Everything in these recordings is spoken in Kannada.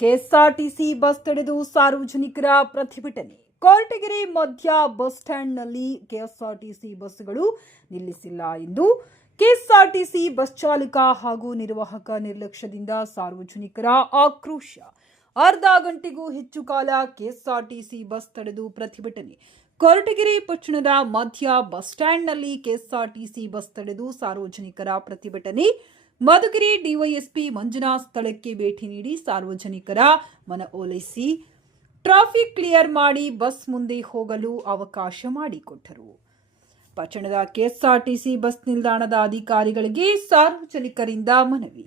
ಕೆಎಸ್ಆರ್ಟಿಸಿ ಬಸ್ ತಡೆದು ಸಾರ್ವಜನಿಕರ ಪ್ರತಿಭಟನೆ. ಕೊರಟಗೆರೆ ಮಧ್ಯ ಬಸ್ ಸ್ಟ್ಯಾಂಡ್ನಲ್ಲಿ ಕೆಎಸ್ಆರ್ಟಿಸಿ ಬಸ್ಗಳು ನಿಲ್ಲಿಸಿಲ್ಲ ಎಂದು ಕೆಎಸ್ಆರ್ಟಿಸಿ ಬಸ್ ಚಾಲಕ ಹಾಗೂ ನಿರ್ವಾಹಕ ನಿರ್ಲಕ್ಷ್ಯದಿಂದ ಸಾರ್ವಜನಿಕರ ಆಕ್ರೋಶ. ಅರ್ಧ ಗಂಟೆಗೂ ಹೆಚ್ಚು ಕಾಲ ಕೆಎಸ್ಆರ್ಟಿಸಿ ಬಸ್ ತಡೆದು ಪ್ರತಿಭಟನೆ. ಕೊರಟಗೆರೆ ಪಟ್ಟಣದ ಮಧ್ಯ ಬಸ್ ಸ್ಟ್ಯಾಂಡ್ನಲ್ಲಿ ಕೆಎಸ್ಆರ್ಟಿಸಿ ಬಸ್ ತಡೆದು ಸಾರ್ವಜನಿಕರ ಪ್ರತಿಭಟನೆ. ಮಧುಗಿರಿ ಡಿವೈಎಸ್ಪಿ ಮಂಜುನಾಥ್ ಸ್ಥಳಕ್ಕೆ ಭೇಟಿ ನೀಡಿ ಸಾರ್ವಜನಿಕರ ಮನವೊಲಿಸಿ ಟ್ರಾಫಿಕ್ ಕ್ಲಿಯರ್ ಮಾಡಿ ಬಸ್ ಮುಂದೆ ಹೋಗಲು ಅವಕಾಶ ಮಾಡಿಕೊಟ್ಟರು. ಪಟ್ಟಣದ ಕೆಎಸ್ಆರ್ಟಿಸಿ ಬಸ್ ನಿಲ್ದಾಣದ ಅಧಿಕಾರಿಗಳಿಗೆ ಸಾರ್ವಜನಿಕರಿಂದ ಮನವಿ.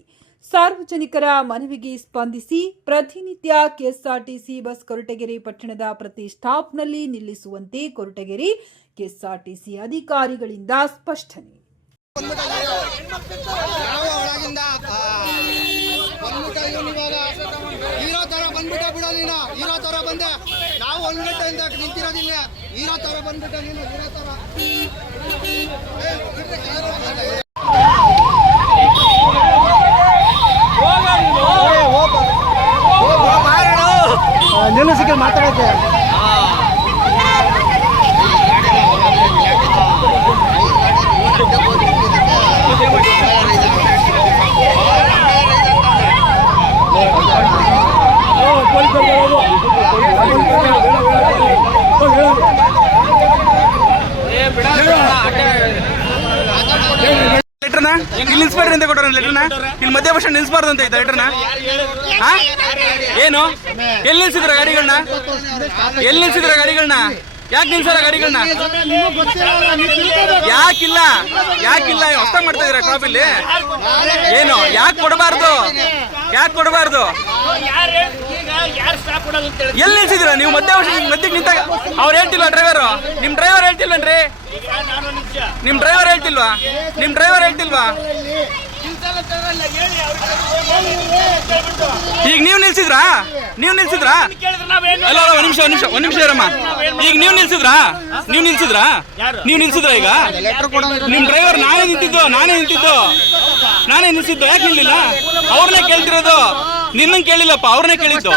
ಸಾರ್ವಜನಿಕರ ಮನವಿಗೆ ಸ್ಪಂದಿಸಿ ಪ್ರತಿನಿತ್ಯ ಕೆಎಸ್ಆರ್ಟಿಸಿ ಬಸ್ ಕೊರಟಗೆರೆ ಪಟ್ಟಣದ ಪ್ರತಿ ಸ್ಟಾಪ್ನಲ್ಲಿ ನಿಲ್ಲಿಸುವಂತೆ ಕೊರಟಗೆರೆ ಕೆಎಸ್ಆರ್ಟಿಸಿ ಅಧಿಕಾರಿಗಳಿಂದ ಸ್ಪಷ್ಟನೆ. ಹೀರೋ ತರ ಬಂದ್ಬಿಟ್ಟ ಬಿಡೋ ನೀನು, ಹೀರೋ ತರ ಬಂದೆ ನಾವು 1 ಗಂಟೆಯಿಂದ ನಿಂತಿರೋದಿಲ್ಲ. ಹೀರೋ ತರ ಬಂದ್ಬಿಟ್ಟ ನೀನು, ಹೀರೋ ತರ ನಿಲ್ಲಿಸಿಕೆ ಮಾತಾಡಕ್ಕೆ. ಲೆಟರ್ನ ಇಲ್ಲಿ ನಿಲ್ಸ್ಬೇಡ್ರಿ ಅಂತ ಕೊಟ್ಟರೆ ಲೆಟರ್ನ ಇಲ್ಲಿ ಮಧ್ಯ ಬಸ್ ಸ್ಟ್ಯಾಂಡ್ ನಿಲ್ಸಬಾರ್ದು ಅಂತ ಐತೆ ಲೆಟರ್ನ. ಏನು ಎಲ್ಲಿ ನಿಲ್ಸಿದ್ರ ಗಾಡಿಗಳನ್ನ? ಎಲ್ಲಿ ನಿಲ್ಸಿದ್ರ ಗಾಡಿಗಳನ್ನ? ಯಾಕೆ ನಿಲ್ಸಲ್ಲ ಗಾಡಿಗಳನ್ನ? ಯಾಕಿಲ್ಲ ಯಾಕಿಲ್ಲ ಹೊಸ್ತಾಗ ಮಾಡ್ತಾ ಇದ್ರ ಟ್ರಾಫಿಲಿ? ಏನು ಯಾಕೆ ಕೊಡಬಾರ್ದು? ಯಾಕೆ ಕೊಡಬಾರ್ದು? ಎಲ್ಲಿ ನಿಲ್ಸಿದ್ರ ನೀವು? ಮಧ್ಯಕ್ಕೆ ನಿಂತಾಗ ಅವ್ರು ಹೇಳ್ತಿಲ್ವಾ? ನಿಮ್ ಡ್ರೈವರ್ ಹೇಳ್ತಿಲ್ವನ್ರಿ? ನಿಮ್ ಡ್ರೈವರ್ ಹೇಳ್ತಿಲ್ವಾ? ಈಗ ನೀವು ನಿಲ್ಸಿದ್ರಾ? ಅಲ್ಲ ಒಂದ್ ನಿಮಿಷ ಇರಮ್ಮ. ಈಗ ನೀವು ನಿಲ್ಸಿದ್ರಾ? ಈಗ ನಿಮ್ ಡ್ರೈವರ್ ನಾನೇ ನಿಲ್ಸಿದ್ದು. ಯಾಕೆ ನಿಲ್ಲಿಲ್ಲ? ಅವ್ರನ್ನೇ ಕೇಳ್ತಿರೋದು, ನಿನ್ನಂಗೆ ಕೇಳಿಲ್ಲಪ್ಪ. ಅವ್ರನ್ನೇ ಕೇಳಿದ್ದು.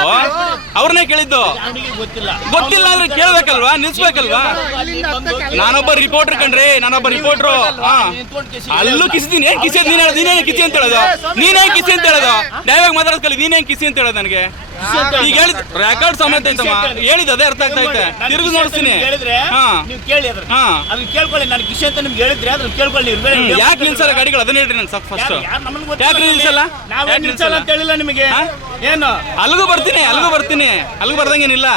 ಗೊತ್ತಿಲ್ಲ ಅಂದ್ರೆ ಕೇಳ್ಬೇಕಲ್ವಾ? ನಿಲ್ಸ್ಬೇಕಲ್ವಾ? ನಾನೊಬ್ಬ ರಿಪೋರ್ಟರ್ ಕಣ್ರಿ, ರಿಪೋರ್ಟ್ರು. ಅಲ್ಲೂ ಕಿಸ್ತೀನಿ. ಏನ್ ಕಿಸಿ? ನೀನೇನ್ ಕಿಸಿ ಅಂತ ಹೇಳೋದು? ದಯವಾಗಿ ಮಾತಾಡೋದ್ ಕಲಿ. ನೀನೇನ್ ಕಿಸಿ ಅಂತ ಹೇಳೋದು ನನಗೆ? ಈಗ ಹೇಳಿದ್ ರೆಕಾರ್ಡ್ ಸಮೇತ ಐತಮ್ಮ. ಹೇಳಿದ ಅದೇ ಅರ್ಥ ಆಗ್ತಾ ಐತೆ. ತಿರುಗಿ ನೋಡ್ತೀನಿ. ಯಾಕೆ ನಿಲ್ಸಲ್ಲ ಗಾಡಿಗಳು? ಅದನ್ನ ಹೇಳ್ರಿ ನಂಗೆ ಫಸ್ಟ್. ಯಾಕೆ ನಿಲ್ಸಲ್ಲ ಅಂತ ಹೇಳಿಲ್ಲ ನಿಮಗೆ? ಏನು ಅಲ್ಲಿಗೂ ಬರ್ತೀನಿ. ಅಲ್ಲಿಗೂ ಬರ್ದಂಗೇನಿಲ್ಲ.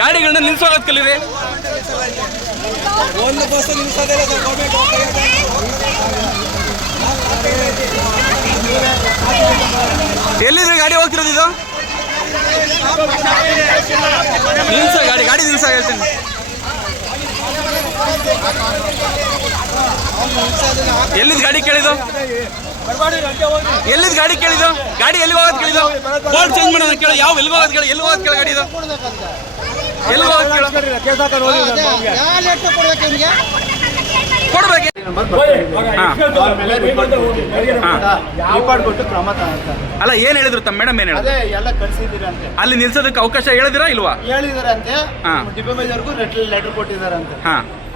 ಗಾಡಿಗಳನ್ನ ನಿಲ್ಸೋಗೋದ್ ಕಲೀರಿ. ಒಂದು ಬಸ್ ನಿಲ್ಸೋದಿಲ್ಲ. ಎಲ್ಲಿದ್ರೆ ಗಾಡಿ ಹೋಗ್ತಿರೋದು? ಇದು ನಿಲ್ಸ ಗಾಡಿ ನಿಲ್ಸ ಹೇಳ್ತೀನಿ. ಎಲ್ಲಿದ್ ಗಾಡಿ ಕೇಳಿದ್ದು? ಗಾಡಿ ಎಲ್ಲಿ ಹೋಗೋದು ಕೇಳಿದ್ದು? ಬೋರ್ಡ್ ಚೇಂಜ್ ಮಾಡೋದು ಕೇಳಿ. ಯಾವ ಎಲ್ಲಿ ಹೋಗೋದು ಕೇಳಿ ಗಾಡಿ? ಇದು ಎಲ್ಲಿ ಹೋಗೋದು ಕೊಡ್ಬೇಕು. ಅಲ್ಲ ಏನ್ ಹೇಳಿದ್ರು ತಮ್ಮ ಮೇಡಮ್? ಏನ್ ಹೇಳಿದ್ರು? ಅಲ್ಲಿ ನಿಲ್ಸೋದಕ್ಕೆ ಅವಕಾಶ ಹೇಳಿದಿರಾ ಇಲ್ವಾ? ಹೇಳಿದಾರಂತೆ. ಡಿಪೋ ಮೇಜರ್ಗೂ ಲೆಟರ್ ಕೊಟ್ಟಿದಾರಂತೆ.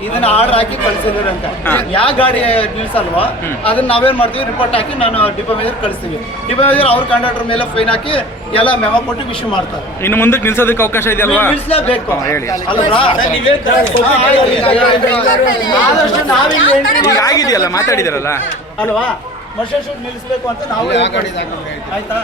ಇದನ್ನ ಆರ್ಡರ್ ಹಾಕಿ ಕಳಿಸಿದಾರಂತೆ. ಯಾವ ಗಾಡಿ ನಿಲ್ಸಲ್ವಾ ಅದನ್ನ ನಾವೇನ್ ಮಾಡ್ತೀವಿ, ರಿಪೋರ್ಟ್ ಹಾಕಿ ನಾನು ಡಿಪೋ ಮೇಜರ್ ಕಳಿಸ್ತೀವಿ. ಡಿಪೋ ಮೇಜರ್ ಅವ್ರ ಕಂಡಕ್ಟರ್ ಮೇಲೆ ಫೈನ್ ಹಾಕಿ ಎಲ್ಲ ಮೆಮೊ ಕೊಟ್ಟು ಇಶ್ಯೂ ಮಾಡ್ತಾರೆ. ಇನ್ನು ಮುಂದಕ್ಕೆ ನಿಲ್ಸೋದಕ್ಕೆ ಅವಕಾಶ ಇದೆ ಅಲ್ವಾ? ನಿಲ್ಸಲೇಬೇಕು ಅಲ್ವಾ? ಈಗ ಆಗಿದೆಯಲ್ಲ, ಮಾತಾಡಿದಾರಲ್ಲ ಅಲ್ವಾ? ಮನುಷ್ಯ ನಿಲ್ಲಿಸಬೇಕು ಅಂತ ನಾವು ಆಯ್ತಾ?